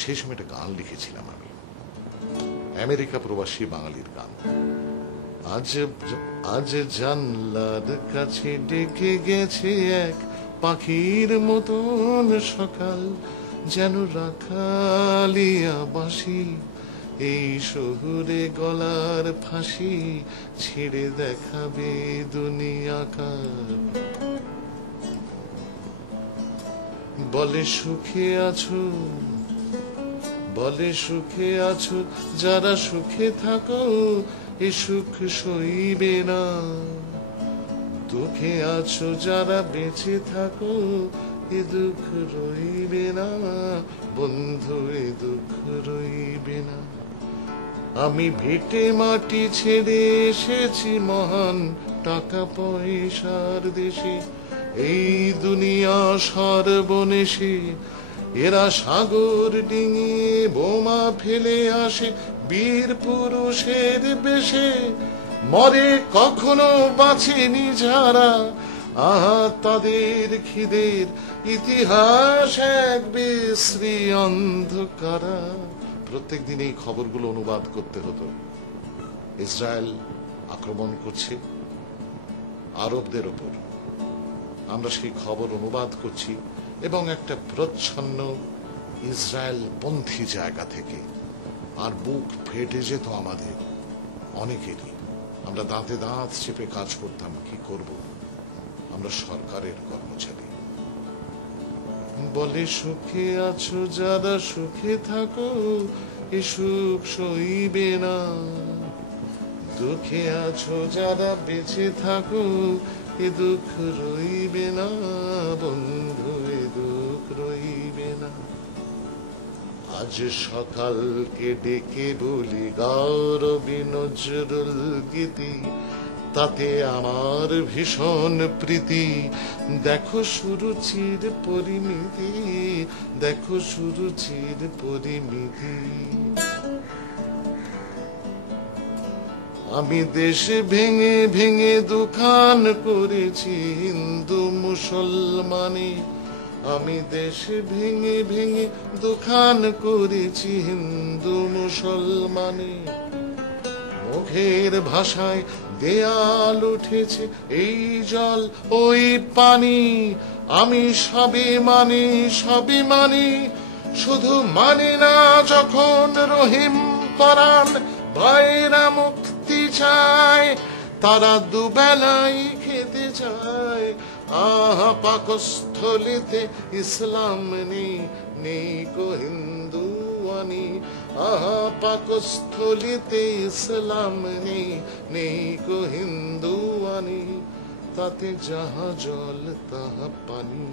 সেই সময় একটা গান লিখেছিলাম আমি, আমেরিকা প্রবাসী বাঙালির গান। আজ আজ জানলার কাছে ডেকে গেছে এক পাখির মতন সকাল, যেন রাখালিয়া বাঁশি, এই শহুরে গলার ফাঁসি ছেড়ে দেখাবে দুনিয়াকার। বলে সুখে আছো, বলে সুখে আছো, যারা সুখে থাকো এ সুখ সইবে না। দুঃখে আছো যারা বেঁচে থাকো এ দুঃখ রইবে না, বন্ধু এ দুঃখ রইবে না। আমি ভিটে মাটি ছেড়ে এসেছি মহান টাকা পয়সার দেশে, এই দুনিয়া সর্বনেশে এরা সাগর ডিঙিয়ে বোমা ফেলে আসে বীর পুরুষের বেশে। মরে কখনো বাঁচেনি যারা, আহা তাদের খিদের ইতিহাস এক বিশ্রী অন্ধকারা। প্রত্যেক দিন এই খবরগুলো অনুবাদ করতে হতো। ইসরায়েল আক্রমণ করছে আরবদের ওপর, আমরা সেই খবর অনুবাদ করছি এবং একটা প্রচ্ছন্ন ইসরায়েল পন্থী জায়গা থেকে। আর বুক ফেটে যেত আমাদের অনেকেরই। আমরা দাঁতে দাঁত চেপে কাজ করতাম, কি করব, আমরা সরকারের কর্মচারী। বলে সুখে আছো যারা সুখে থাকো এ সুখ সইবে না। দুঃখে আছো যারা বেঁচে থাকো এ দুঃখ রইবে না, বন্ধু এ দুঃখ রইবে না। আজ সকালকে ডেকে বলি গৌরবী নজরুল গীতি, তাতে আমার ভীষণ প্রীতি। দেখো সুরুচির পরিমিতি, দেখো সুরুচির পরিমিতি। আমি দেশে ভেঙে ভেঙে দুখান করেছি হিন্দু মুসলমানে, আমি দেশে ভেঙে ভেঙে দুখান করেছি হিন্দু মুসলমানে। মুখের ভাষায় দেয়াল উঠেছে এই জল ওই পানি, আমি সবই মানি সবই মানি, শুধু মানি না যখন রহিম পরাণ ভাইরা মুক্তি চায়, তারা দুবেলাই খেতে চায়। আহা পাকস্থলিতে ইসলাম নেই, নেই কো হিন্দু আনি। আহা পাকস্থলিতে ইসলাম নেই, নেই কো হিন্দু আনি। তাতে যাহা জল তাহা পানি।